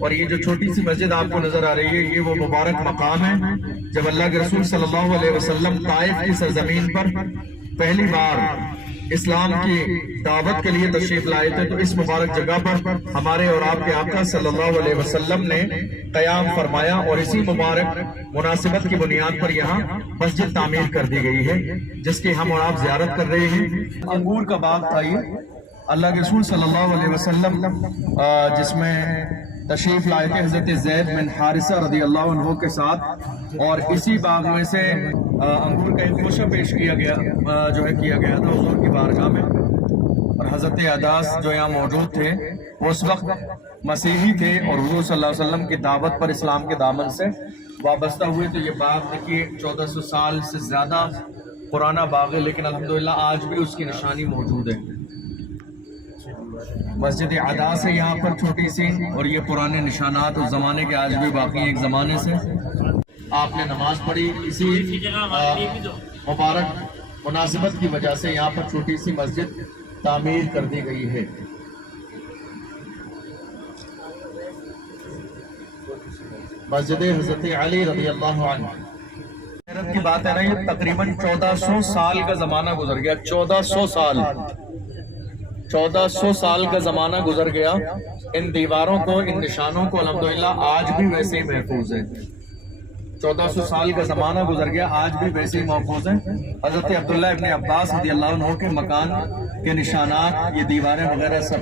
اور یہ جو چھوٹی سی مسجد آپ کو نظر آ رہی ہے، یہ وہ مبارک مقام ہے جب اللہ کے رسول صلی اللہ علیہ وسلم طائف کی سرزمین پر پہلی بار اسلام کی دعوت کے لیے تشریف لائے تھے، تو اس مبارک جگہ پر ہمارے اور آپ کے آقا صلی اللہ علیہ وسلم نے قیام فرمایا، اور اسی مبارک مناسبت کی بنیاد پر یہاں مسجد تعمیر کر دی گئی ہے جس کی ہم اور آپ زیارت کر رہے ہیں۔ انگور کا باغ تھا یہ، اللہ کے رسول صلی اللہ علیہ وسلم جس میں تشریف لائے تھے حضرت زید بن حارثہ رضی اللہ عنہ کے ساتھ، اور اسی باغ میں سے انگور کا ایک خوشہ پیش کیا گیا تھا حضور کی بارگاہ میں، اور حضرت عداس جو یہاں موجود تھے اس وقت مسیحی تھے اور حضور صلی اللہ علیہ وسلم کی دعوت پر اسلام کے دامن سے وابستہ ہوئے۔ تو یہ باغ دیکھیے 1400 سال سے زیادہ پرانا باغ ہے، لیکن الحمدللہ آج بھی اس کی نشانی موجود ہے۔ مسجد عداس ہے یہاں پر چھوٹی سی، اور یہ پرانے نشانات اس زمانے کے آج بھی باقی ہیں ایک زمانے سے۔ آپ نے نماز پڑھی، اسی مبارک مناسبت کی وجہ سے یہاں پر چھوٹی سی مسجد تعمیر کر دی گئی ہے۔ مسجد حضرت علی رضی اللہ عنہ حیرت کی بات ہے نا، یہ تقریباً 1400 سال کا زمانہ گزر گیا، 1400 سال کا زمانہ گزر گیا، ان دیواروں کو، ان نشانوں کو الحمدللہ آج بھی ویسے ہی محفوظ ہے۔ 1400 سال کا زمانہ گزر گیا، آج بھی ویسے ہی محفوظ ہیں۔ حضرت عبداللہ ابن عباس رضی اللہ عنہ کے مکان کے نشانات، یہ دیواریں وغیرہ سب